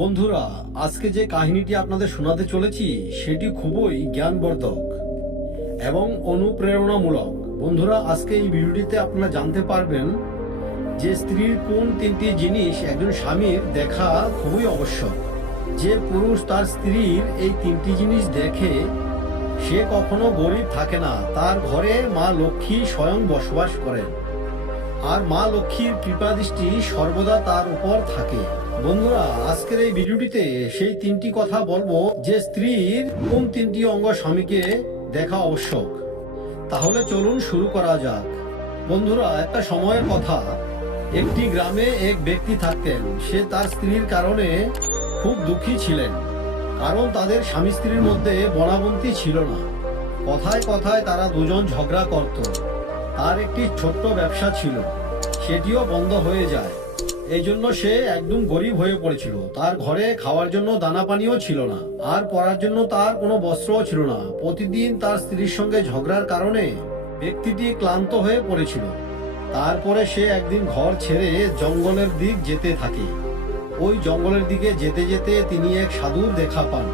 বন্ধুরা, আজকে যে কাহিনীটি আপনাদের শোনাতে চলেছি সেটি খুবই জ্ঞানবর্ধক এবং অনুপ্রেরণামূলক। বন্ধুরা, আজকে এই ভিডিওটিতে আপনারা জানতে পারবেন যে স্ত্রীর কোন তিনটি জিনিস একজন স্বামীর দেখা খুবই আবশ্যক। যে পুরুষ তার স্ত্রীর এই তিনটি জিনিস দেখে সে কখনো গরিব থাকে না। তার ঘরে মা লক্ষ্মী স্বয়ং বসবাস করেন আর মা লক্ষ্মীর কৃপা দৃষ্টি সর্বদা তার উপর থাকে। বন্ধুরা, আজকের এই ভিডিওটিতে সেই তিনটি কথা বলবো যে স্ত্রীর কোন তিনটি অঙ্গ স্বামীকে দেখা আবশ্যক। তাহলে চলুন শুরু করা যাক। বন্ধুরা, একটা সময়ের কথা, একটি গ্রামে এক ব্যক্তি থাকতেন। সে তার স্ত্রীর কারণে খুব দুঃখী ছিলেন, কারণ তাদের স্বামী স্ত্রীর মধ্যে বনাবন্তি ছিল না। কথায় কথায় তারা দুজন ঝগড়া করত। তার একটি ছোট্ট ব্যবসা ছিল, সেটিও বন্ধ হয়ে যায়। এই জন্য সে একদম গরিব হয়ে পড়েছিল। তার ঘরে খাওয়ার জন্য দানা পানিও ছিল না, আর পরার জন্য তার কোনো বস্ত্রও ছিল না। প্রতিদিন তার স্ত্রীর সঙ্গে ঝগড়ার কারণে ব্যক্তিটি ক্লান্ত হয়ে পড়েছিল। তারপরে সে একদিন ঘর ছেড়ে জঙ্গলের দিক যেতে থাকে। ওই জঙ্গলের দিকে যেতে যেতে তিনি এক সাধুর দেখা পান।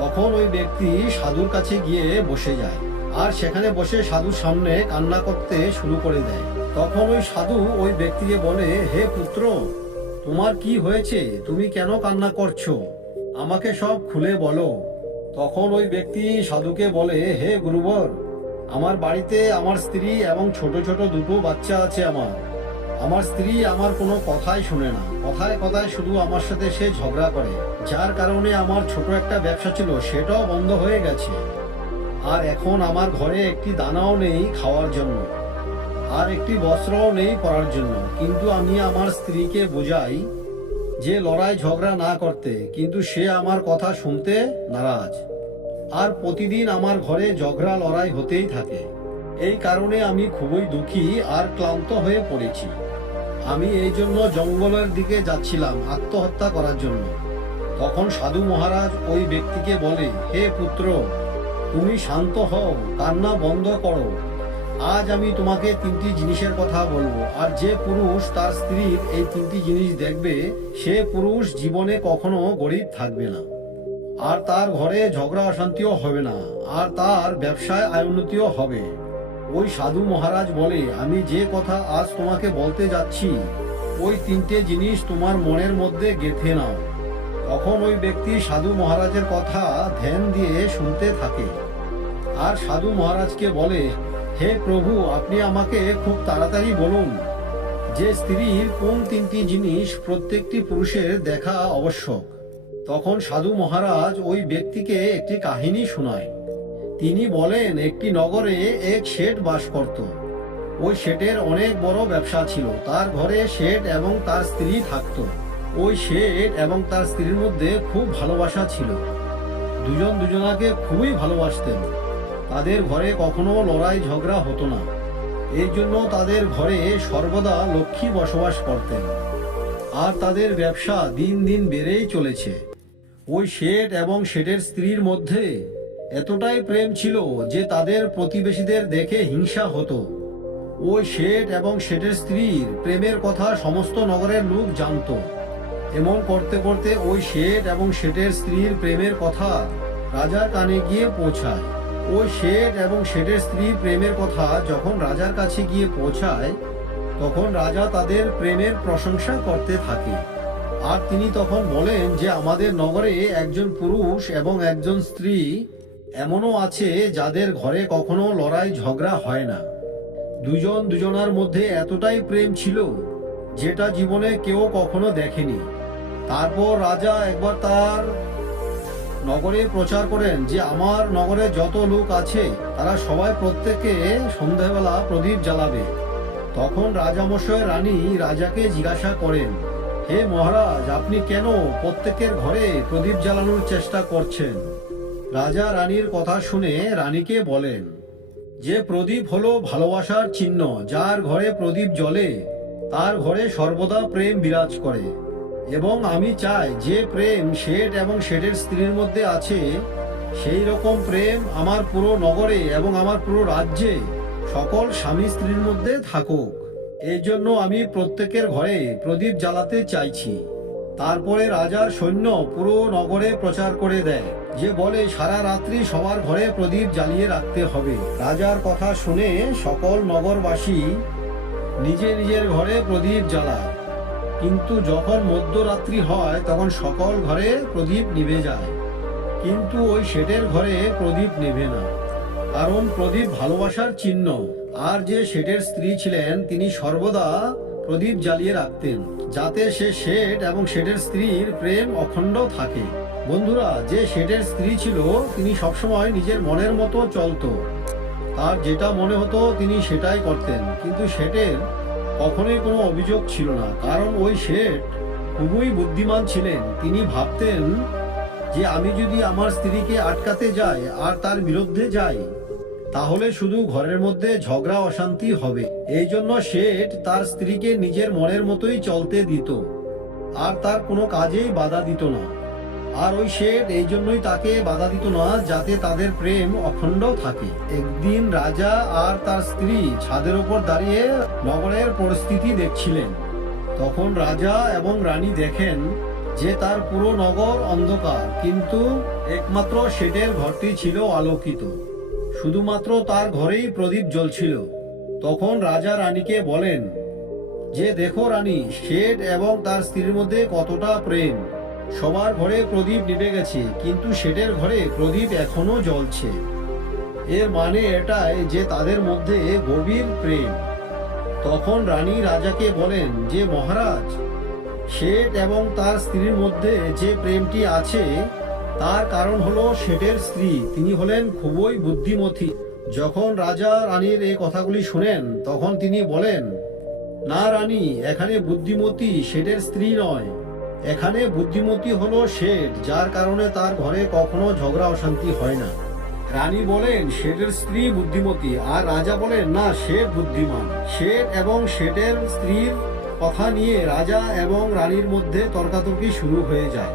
তখন ওই ব্যক্তি সাধুর কাছে গিয়ে বসে যায়, আর সেখানে বসে সাধুর সামনে কান্না করতে শুরু করে দেয়। তখন ওই সাধু ওই ব্যক্তিকে বলে, হে পুত্র, তোমার কি হয়েছে? তুমি কেন কান্না করছো? আমাকে সব খুলে বলো। তখন ওই ব্যক্তি সাধুকে বলে, হে গুরুবর, আমার বাড়িতে আমার স্ত্রী এবং ছোট ছোট দুটো বাচ্চা আছে। আমার স্ত্রী আমার কোনো কথাই শুনে না। কথায় কথায় শুধু আমার সাথে সে ঝগড়া করে, যার কারণে আমার ছোট একটা ব্যবসা ছিল সেটাও বন্ধ হয়ে গেছে। আর এখন আমার ঘরে একটি দানাও নেই খাওয়ার জন্য, আর একটি বস্ত্রও নেই পরার জন্য। কিন্তু আমি আমার স্ত্রীকে বোঝাই যে লড়াই ঝগড়া না করতে, কিন্তু সে আমার কথা শুনতে নারাজ। আর প্রতিদিন আমার ঘরে ঝগড়া লড়াই হতেই থাকে। এই কারণে আমি খুবই দুঃখী আর ক্লান্ত হয়ে পড়েছি। আমি এই জন্য জঙ্গলের দিকে যাচ্ছিলাম আত্মহত্যা করার জন্য। তখন সাধু মহারাজ ওই ব্যক্তিকে বলে, হে পুত্র, তুমি শান্ত হও, কান্না বন্ধ করো। আজ আমি তোমাকে তিনটি জিনিসের কথা বলবো, আর যে পুরুষ তার স্ত্রীর এই তিনটি জিনিস দেখবে সে পুরুষ জীবনে কখনো গরিব থাকবে না, আর তার ঘরে ঝগড়া অশান্তিও হবে না, আর তার ব্যবসায় আয়োন্নতিও হবে। ওই সাধু মহারাজ বলে, আমি যে কথা আজ তোমাকে বলতে যাচ্ছি ওই তিনটে জিনিস তোমার মনের মধ্যে গেঁথে নাও। তখন ওই ব্যক্তি সাধু মহারাজের কথা ধ্যান দিয়ে শুনতে থাকে, আর সাধু মহারাজকে বলে, হে প্রভু, আপনি আমাকে খুব তাড়াতাড়ি বলুন যে স্ত্রীর কোন তিনটি জিনিস প্রত্যেকটি পুরুষের দেখা আবশ্যক। তখন সাধু মহারাজ ওই ব্যক্তিকে একটি কাহিনী শোনায়। তিনি বলেন, একটি নগরে এক শেঠ বাস করত। ওই শেঠের অনেক বড় ব্যবসা ছিল। তার ঘরে শেঠ এবং তার স্ত্রী থাকত। ওই শেঠ এবং তার স্ত্রীর মধ্যে খুব ভালোবাসা ছিল। দুজন দুজনাকে খুবই ভালোবাসতেন। তাদের ঘরে কখনো লড়াই ঝগড়া হতো না। এই জন্য তাদের ঘরে সর্বদা লক্ষ্মী বসবাস করতেন, আর তাদের ব্যবসা দিন দিন বেড়েই চলেছে। ওই শেঠ এবং শেঠের স্ত্রীর মধ্যে এতটাই প্রেম ছিল যে তাদের প্রতিবেশীদের দেখে হিংসা হতো। ওই শেঠ এবং শেঠের স্ত্রীর প্রেমের কথা সমস্ত নগরের লোক জানত। এমন করতে করতে ওই শেঠ এবং শেঠের স্ত্রীর প্রেমের কথা রাজার কানে গিয়ে পৌঁছায়। ওই শেঠ এবং শেঠের স্ত্রীর প্রেমের কথা যখন রাজার কাছে গিয়ে পৌঁছায়, তখন রাজা তাদের প্রেমের প্রশংসা করতে থাকে। আর তিনি তখন বলেন যে আমাদের নগরে একজন পুরুষ এবং একজন স্ত্রী এমনও আছে যাদের ঘরে কখনো লড়াই ঝগড়া হয় না। দুজন দুজনার মধ্যে এতটাই প্রেম ছিল যেটা জীবনে কেউ কখনো দেখেনি। তারপর রাজা একবার তার নগরে প্রচার করেন যে আমার নগরে যত লোক আছে তারা সবাই প্রত্যেকে সন্ধ্যাবেলা প্রদীপ জ্বালাবে। তখন রাজামশাই রানী রাজাকে জিজ্ঞাসা করেন, হে মহারাজ, আপনি কেন প্রত্যেকের ঘরে প্রদীপ জ্বালানোর চেষ্টা করছেন? রাজা রানীর কথা শুনে রানীকে বলেন যে প্রদীপ হলো ভালোবাসার চিহ্ন। যার ঘরে প্রদীপ জ্বলে তার ঘরে সর্বদা প্রেম বিরাজ করে। এবং আমি চাই যে প্রেম শেঠ এবং শেঠের স্ত্রীর মধ্যে আছে সেই রকম প্রেম আমার পুরো নগরে এবং আমার পুরো রাজ্যে সকল স্বামী স্ত্রীর মধ্যে থাকুক। এই জন্য আমি প্রত্যেকের ঘরে প্রদীপ জ্বালাতে চাইছি। তারপরে রাজার সৈন্য পুরো নগরে প্রচার করে দেয়, যে বলে সারা রাত্রি সবার ঘরে প্রদীপ জ্বালিয়ে রাখতে হবে। রাজার কথা শুনে সকল নগরবাসী নিজের ঘরে প্রদীপ জ্বালায়, কিন্তু যখন মধ্যরাত্রি হয় তখন সকল ঘরে প্রদীপ নিভে যায়, কিন্তু ওই শেঠের ঘরে প্রদীপ নেভে না, কারণ প্রদীপ ভালোবাসার চিহ্ন। আর যে শেঠের স্ত্রী ছিলেন তিনি সর্বদা প্রদীপ জ্বালিয়ে রাখতেন, যাতে সে শেঠ এবং শেঠের স্ত্রীর প্রেম অখণ্ড থাকে। বন্ধুরা, যে শেঠের স্ত্রী ছিল তিনি সবসময় নিজের মনের মতো চলতো, তার যেটা মনে হতো তিনি সেটাই করতেন, কিন্তু শেঠের কখনোই কোনো অভিযোগ ছিল না, কারণ ওই শেঠ খুবই বুদ্ধিমান ছিলেন। তিনি ভাবতেন যে আমি যদি আমার স্ত্রীকে আটকাতে যাই আর তার বিরুদ্ধে যাই, তাহলে শুধু ঘরের মধ্যে ঝগড়া অশান্তি হবে। এই জন্য শেঠ তার স্ত্রীকে নিজের মনের মতোই চলতে দিত আর তার কোনো কাজেই বাধা দিত না। আর ওই শেঠ এই জন্যই তাকে বাধা দিত না, যাতে তাদের প্রেম অখণ্ড থাকে। একদিন রাজা আর তার স্ত্রী ছাদের উপর দাঁড়িয়ে নগরের পরিস্থিতি দেখছিলেন। তখন রাজা এবং রানী দেখেন যে তার পুরো নগর অন্ধকার, কিন্তু একমাত্র শেঠের ঘরটি ছিল আলোকিত, শুধুমাত্র তার ঘরেই প্রদীপ জ্বলছিল। তখন রাজা রানীকে বলেন যে দেখো রানী, শেঠ এবং তার স্ত্রীর মধ্যে কতটা প্রেম। সবার ঘরে প্রদীপ নিভে গেছে, কিন্তু শেঠের ঘরে প্রদীপ এখনো জ্বলছে। এর মানে এটাই যে তাদের মধ্যে গভীর প্রেম। তখন রানী রাজাকে বলেন যে মহারাজ, শেঠ এবং তার স্ত্রীর মধ্যে যে প্রেমটি আছে তার কারণ হলো শেঠের স্ত্রী, তিনি হলেন খুবই বুদ্ধিমতী। যখন রাজা রানীর এই কথাগুলি শুনেন তখন তিনি বলেন, না রানী, এখানে বুদ্ধিমতী শেঠের স্ত্রী নয়, এখানে বুদ্ধিমতী হলো শেঠ, যার কারণে তার ঘরে কখনো ঝগড়া অশান্তি হয় না। রানী বলেন শেঠের স্ত্রী বুদ্ধিমতী, আর রাজা বলেন না, শেঠ বুদ্ধিমান। শেঠ এবং শেঠের স্ত্রীর কথা নিয়ে রাজা এবং রানীর মধ্যে তর্কাতর্কি শুরু হয়ে যায়।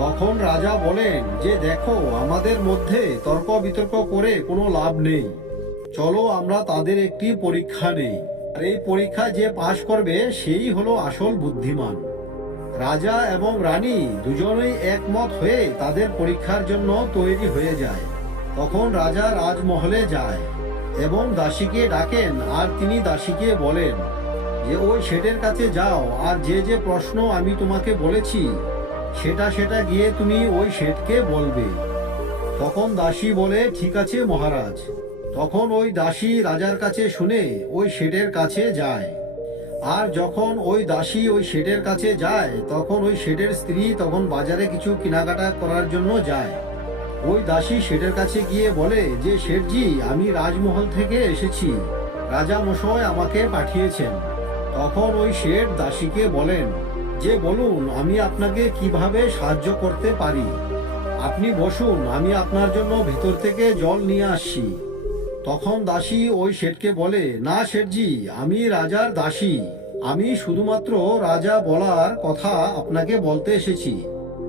তখন রাজা বলেন যে দেখো, আমাদের মধ্যে তর্ক বিতর্ক করে কোনো লাভ নেই, চলো আমরা তাদের একটি পরীক্ষা নেই, আর এই পরীক্ষা যে পাশ করবে সেই হলো আসল বুদ্ধিমান। রাজা এবং রানী দুজনেই একমত হয়ে তাদের পরীক্ষার জন্য তৈরি হয়ে যায়। তখন রাজা রাজমহলে যায় এবং দাসীকে ডাকেন, আর তিনি দাসীকে বলেন যে ওই শেঠের কাছে যাও, আর যে যে প্রশ্ন আমি তোমাকে বলেছি সেটা গিয়ে তুমি ওই শেঠকে বলবে। তখন দাসী বলে ঠিক আছে মহারাজ। তখন ওই দাসী রাজার কাছে শুনে ওই শেঠের কাছে যায়। আর যখন ওই দাসী ওই শেঠের কাছে যায় তখন ওই শেঠের স্ত্রী তখন বাজারে কিছু কেনাকাটা করার জন্য যায়। ওই দাসী শেঠের কাছে গিয়ে বলে যে শেঠজি, আমি রাজমহল থেকে এসেছি, রাজা মশাই আমাকে পাঠিয়েছেন। তখন ওই শেঠ দাসীকে বলেন যে বলুন, আমি আপনাকে কিভাবে সাহায্য করতে পারি। আপনি বসুন, আমি আপনার জন্য ভিতর থেকে জল নিয়ে আসছি। তখন দাসী ওই শেঠকে বলে, না শেঠজি, আমি রাজার দাসী, আমি শুধুমাত্র রাজা বলার কথা আপনাকে বলতে এসেছি।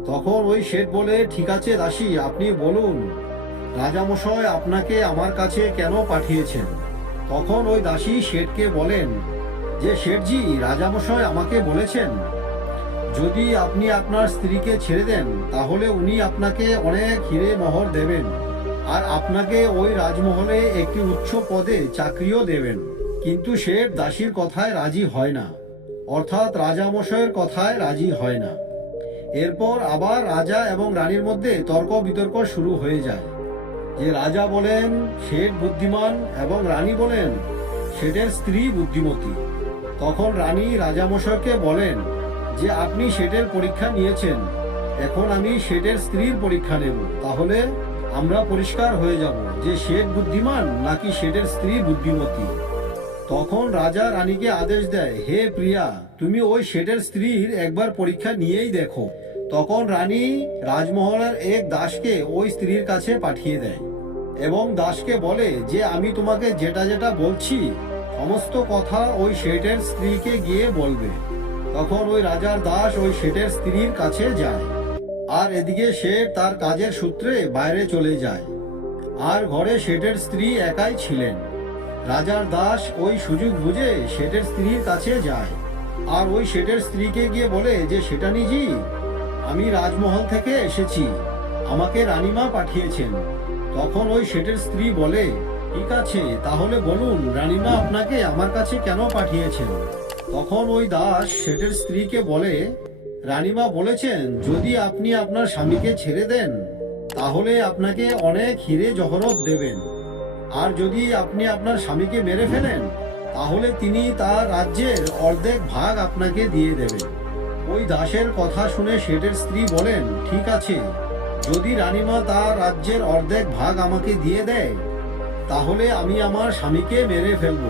তখন ওই শেঠ বলে ঠিক আছে দাসী, আপনি বলুন রাজামশাই আপনাকে আমার কাছে কেন পাঠিয়েছেন। তখন ওই দাসী শেঠকে বলেন যে শেঠজি, রাজামশাই আমাকে বলেছেন যদি আপনি আপনার স্ত্রীকে ছেড়ে দেন তাহলে উনি আপনাকে অনেক হিরে মোহর দেবেন, আর আপনাকে ওই রাজমহলে একটি উচ্চ পদে চাকরিও দেবেন। কিন্তু শেঠ দাসীর কথায় রাজি হয় না, অর্থাৎ রাজামশাইয়ের কথায় রাজি হয় না। এরপর আবার রাজা এবং রানীর মধ্যে তর্ক বিতর্ক শুরু হয়ে যায়, যে রাজা বলেন শেঠ বুদ্ধিমান এবং রানী বলেন শেঠের স্ত্রী বুদ্ধিমতী। তখন রানী রাজামশাইকে বলেন যে আপনি শেঠের পরীক্ষা নিয়েছেন, এখন আমি শেঠের স্ত্রীর পরীক্ষা নেব, তাহলে আমরা পরিষ্কার হয়ে যাব যে শেঠ বুদ্ধিমান নাকি শেঠের স্ত্রী বুদ্ধিমতী। তখন রাজা রানীকে আদেশ দেয়, হে প্রিয়া, তুমি ওই শেঠের স্ত্রীর একবার পরীক্ষা নিয়েই দেখো। তখন রানী রাজমহলের এক দাসকে ওই স্ত্রীর কাছে পাঠিয়ে দেয় এবং দাসকে বলে যে আমি তোমাকে যেটা যেটা বলছি সমস্ত কথা ওই শেঠের স্ত্রীকে গিয়ে বলবে। তখন ওই রাজার দাস ওই শেঠের স্ত্রীর কাছে যায়, আর এদিকে শেঠ তার কাজের সূত্রে বাইরে চলে যায়, আর ঘরে শেঠের স্ত্রী একাই ছিলেন। রাজার দাস ওই সুযোগ বুঝে শেঠের স্ত্রীর কাছে যায় আর ওই শেঠের স্ত্রীকে গিয়ে বলে যে সেটানিজি, আমি রাজমহল থেকে এসেছি, আমাকে রানীমা পাঠিয়েছেন। তখন ওই শেঠের স্ত্রী বলে, ঠিক আছে, তাহলে বলুন রানীমা আপনাকে আমার কাছে কেন পাঠিয়েছেন। তখন ওই দাস শেঠের স্ত্রীকে বলে, রানীমা বলেছেন যদি আপনি আপনার স্বামীকে ছেড়ে দেন তাহলে আপনাকে অনেক হিরে জহরত দেবেন, আর যদি আপনি আপনার স্বামীকে মেরে ফেলেন তাহলে তিনি তার রাজ্যের অর্ধেক ভাগ আপনাকে দিয়ে দেবেন। ওই দাসের কথা শুনে শেঠের স্ত্রী বলেন, ঠিক আছে, যদি রানীমা তার রাজ্যের অর্ধেক ভাগ আমাকে দিয়ে দেয় তাহলে আমি আমার স্বামীকে মেরে ফেলব।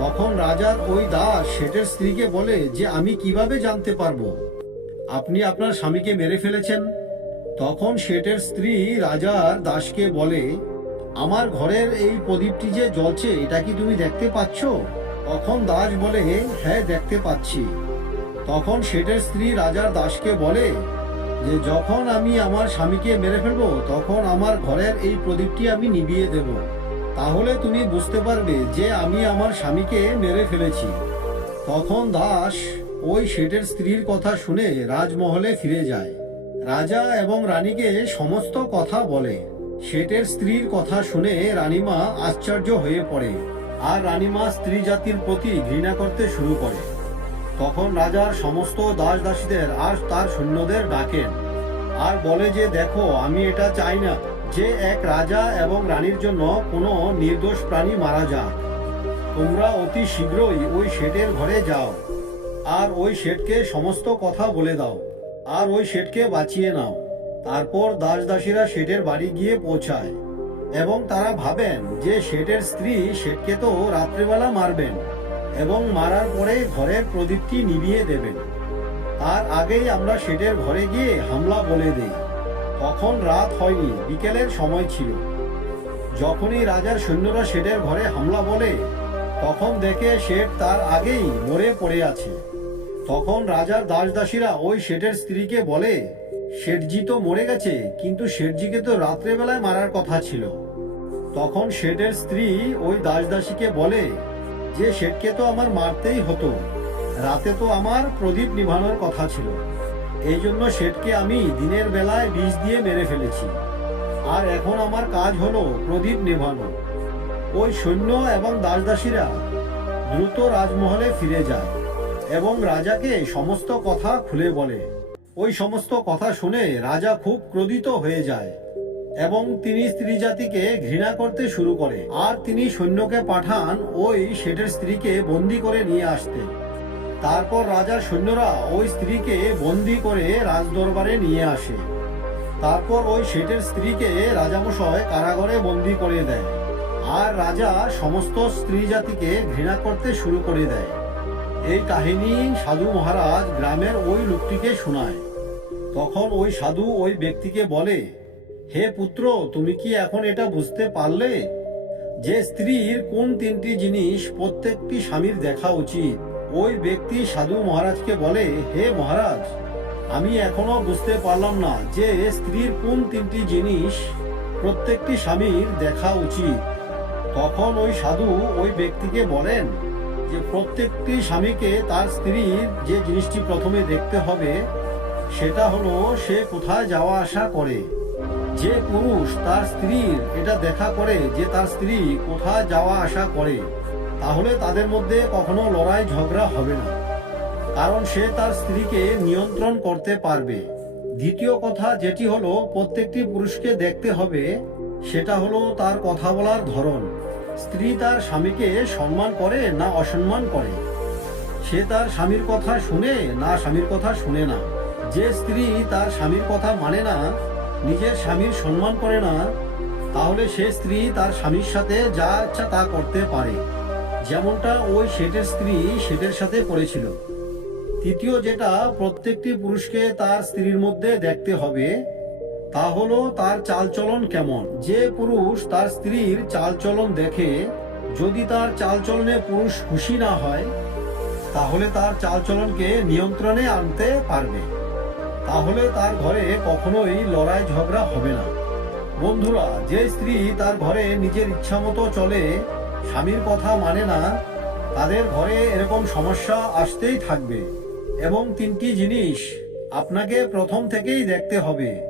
তখন রাজার ওই দাস শেঠের স্ত্রীকে বলে যে আমি কিভাবে জানতে পারবো আপনি আপনার স্বামীকে মেরে ফেলেছেন। তখন শেঠের স্ত্রী রাজার দাসকে বলে, আমার ঘরের এই প্রদীপটি যে জ্বলছে এটা কি তুমি দেখতে পাচ্ছ? তখন দাস বলে, হ্যাঁ দেখতে পাচ্ছি। তখন শেঠের স্ত্রী রাজার দাসকে বলে যে যখন আমি আমার স্বামীকে মেরে ফেলবো তখন আমার ঘরের এই প্রদীপটি আমি নিভিয়ে দেব, তাহলে তুমি বুঝতে পারবে যে আমি আমার স্বামীকে মেরে ফেলেছি। তখন দাস ওই শেঠের স্ত্রীর কথা শুনে রাজমহলে ফিরে যায়। রাজা এবং রানীকে সমস্ত কথা বলে। শেঠের স্ত্রীর কথা শুনে রানীমা আশ্চর্য হয়ে পড়ে, আর রানীমা স্ত্রী জাতির প্রতি ঘৃণা করতে শুরু করে। তখন রাজার সমস্ত দাস দাসীদের আর তার সৈন্যদের ডাকেন আর বলে যে দেখো, আমি এটা চাই না যে এক রাজা এবং রানীর জন্য কোনো নির্দোষ প্রাণী মারা যাক। তোমরা অতি শীঘ্রই ওই শেঠের ঘরে যাও আর ওই শেঠকে সমস্ত কথা বলে দাও আর ওই শেঠকে বাঁচিয়ে নাও। তারপর দাস দাসীরা শেঠের বাড়ি গিয়ে পৌঁছায় এবং তারা ভাবেন যে শেঠের স্ত্রী শেঠকে তো রাত্রিবেলা মারবেন এবং মারার পরে ঘরের প্রদীপটি নিভিয়ে দেবেন। তার আগেই আমরা শেঠের ঘরে গিয়ে হামলা বলে দেই। তখন রাত হয়নি, বিকেলের সময় ছিল। যখনই রাজার সৈন্যরা শেঠের ঘরে হামলা বলে তখন দেখে শেঠ তার আগেই মরে পড়ে আছে। তখন রাজার দাস দাসীরা ওই শেঠের স্ত্রীকে বলে, শেঠজি তো মরে গেছে, কিন্তু শেঠজিকে তো রাত্রেবেলায় মারার কথা ছিল। তখন শেঠের স্ত্রী ওই দাস দাসীকে বলে যে শেঠকে তো আমার মারতেই হতো, রাতে তো আমার প্রদীপ নিভানোর কথা ছিল, এই জন্য শেঠকে আমি দিনের বেলায় বিষ দিয়ে মেরে ফেলেছি, আর এখন আমার কাজ হলো প্রদীপ নেভানো। ওই সৈন্য এবং দাস দাসীরা দ্রুত রাজমহলে ফিরে যায় এবং রাজাকে সমস্ত কথা খুলে বলে। ওই সমস্ত কথা শুনে রাজা খুব ক্রোধিত হয়ে যায় এবং তিনি স্ত্রী জাতিকে ঘৃণা করতে শুরু করে, আর তিনি সৈন্যকে পাঠান ওই শেঠের স্ত্রীকে বন্দি করে নিয়ে আসতে। তারপর রাজার সৈন্যরা ওই স্ত্রীকে বন্দি করে রাজদরবারে নিয়ে আসে। তারপর ওই শেঠের স্ত্রীকে রাজামশাই কারাগারে বন্দি করে দেয়, আর রাজা সমস্ত স্ত্রী জাতিকে ঘৃণা করতে শুরু করে দেয়। এই কাহিনী সাধু মহারাজ গ্রামের ওই লোকটিকে শোনায়। তখন ওই সাধু ওই ব্যক্তিকে বলে, হে পুত্র, তুমি কি এখন এটা বুঝতে পারলে যে স্ত্রীর কোন তিনটি জিনিস প্রত্যেকটি স্বামীর দেখা উচিত? ওই ব্যক্তি সাধু মহারাজকে বলে, হে মহারাজ, আমি এখনো বুঝতে পারলাম না যে স্ত্রীর কোন তিনটি জিনিস প্রত্যেকটি স্বামীর দেখা উচিত। তখন ওই সাধু ওই ব্যক্তিকে বলেন যে প্রত্যেকটি স্বামীকে তার স্ত্রীর যে জিনিসটি প্রথমে দেখতে হবে সেটা হলো সে কোথায় যাওয়া আসা করে। যে পুরুষ তার স্ত্রীর এটা দেখা করে যে তার স্ত্রী কোথায় যাওয়া আসা করে, তাহলে তাদের মধ্যে কখনো লড়াই ঝগড়া হবে না, কারণ সে তার স্ত্রীকে নিয়ন্ত্রণ করতে পারবে। দ্বিতীয় কথা যেটি হলো প্রত্যেকটি পুরুষকে দেখতে হবে সেটা হলো তার কথা বলার ধরন। স্ত্রী তার স্বামীকে সম্মান করে না অসম্মান করে, সে তার স্বামীর কথা শুনে না স্বামীর কথা শুনে না। যে স্ত্রী তার স্বামীর কথা মানে না, নিজের স্বামীর সম্মান করে না, তাহলে সে স্ত্রী তার স্বামীর সাথে যা ইচ্ছা তা করতে পারে, যেমনটা ওই শেঠের স্ত্রী শেঠের সাথে করেছিল। তৃতীয় যেটা প্রত্যেকটি পুরুষকে তার স্ত্রীর মধ্যে দেখতে হবে তা হলো তার চালচলন কেমন। যে পুরুষ তার স্ত্রীর চালচলন দেখে, যদি তার চালচলনে পুরুষ খুশি না হয় তাহলে তার চালচলনকে নিয়ন্ত্রণে আনতে পারবে, তাহলে তার ঘরে কখনোই লড়াই ঝগড়া হবে না। বন্ধুরা, যে স্ত্রী তার ঘরে নিজের ইচ্ছা মতো চলে, স্বামীর কথা মানে না, তাদের ঘরে এরকম সমস্যা আসতেই থাকবে। এবং তিনটি জিনিস আপনাকে প্রথম থেকেই দেখতে হবে।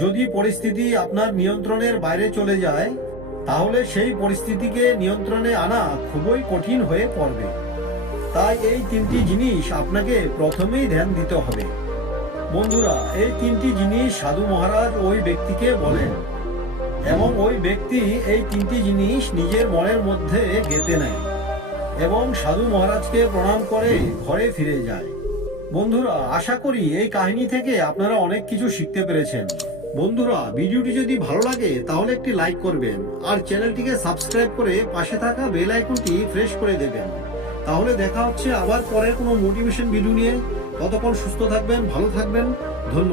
যদি পরিস্থিতি আপনার নিয়ন্ত্রণের বাইরে চলে যায়, তাহলে সেই পরিস্থিতিকে নিয়ন্ত্রণে আনা খুবই কঠিন হয়ে পড়বে। তাই এই তিনটি জিনিস আপনাকে প্রথমেই ধ্যান দিতে হবে। বন্ধুরা, এই তিনটি জিনিস সাধু মহারাজ ওই ব্যক্তিকে বলেন এবং ওই ব্যক্তি এই তিনটি জিনিস নিজের মনের মধ্যে গেঁথে নেয় এবং সাধু মহারাজকে প্রণাম করে ঘরে ফিরে যায়। বন্ধুরা, আশা করি এই কাহিনী থেকে আপনারা অনেক কিছু শিখতে পেরেছেন। বন্ধুরা, ভিডিওটি যদি ভালো লাগে তাহলে একটি লাইক করবেন আর চ্যানেলটিকে সাবস্ক্রাইব করে পাশে থাকা বেল আইকনটি প্রেস করে দেবেন। তাহলে দেখা হচ্ছে আবার পরের কোনো মোটিভেশন ভিডিও নিয়ে। ততক্ষণ সুস্থ থাকবেন, ভালো থাকবেন। ধন্যবাদ।